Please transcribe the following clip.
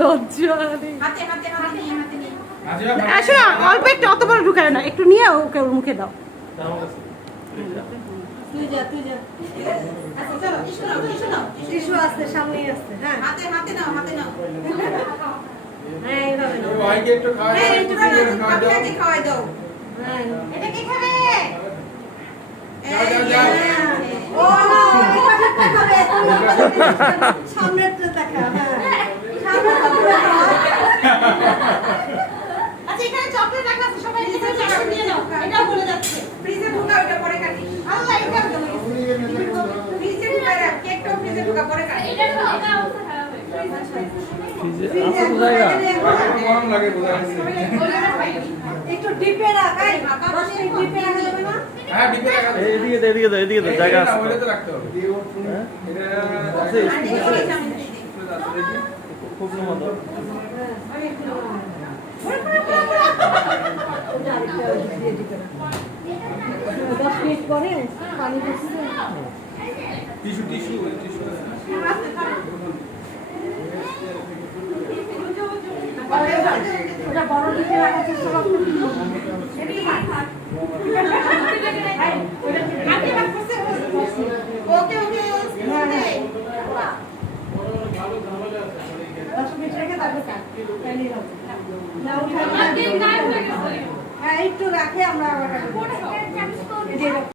লজ্জা আসো না, অল্প একটু, অত বড় ঢুকায় না, একটু নিয়ে ওকে ওর মুখে দাও। তুই যা আচ্ছা চলো টিস্যু আসছে, সামনেই আসছে। হ্যাঁ হাতে নাও হ্যাঁ এইভাবে নাও। ভাইকে একটু খাওয়াই দাও, একটু খাওয়াই দাও। হ্যাঁ এটা কি খাবে? যাও। ও না এটা খাবে, সামনেরটা দেখা। হ্যাঁ সামনেরটা আচ্ছা এখানে চকলেট রাখা আছে, সবাই এখানে চকলেট নিয়ে নাও। এটা বলে যাচ্ছে ফ্রিজে ঢোকা, ওটা পরে কাটি। আল্লাহ এটা ফ্রিজে ঢোকা, কেকটা ফ্রিজে ঢোকা পরে কাটি। এটা ঢোকা অবস্থা খারাপ হয়ে গেছে। ফ্রিজে আছে জায়গা গরম লাগে বোঝা যাচ্ছে। একটু ডিপে রাখ, এই রসে ডিপে রাখা যাবে না? হ্যাঁ ডিপে রাখা যাবে। এদিকে দাও জায়গা আছে। ওইটা তো রাখতে হবে। হ্যাঁ এটা আছে খুব মজা। টিস্যু বড় ডিপে রাখা চেষ্টা করো। ওকে 10 মিনিট রেখে তারপর কাট। হ্যাঁ একটু রাখে আমরা আবার কাটবো।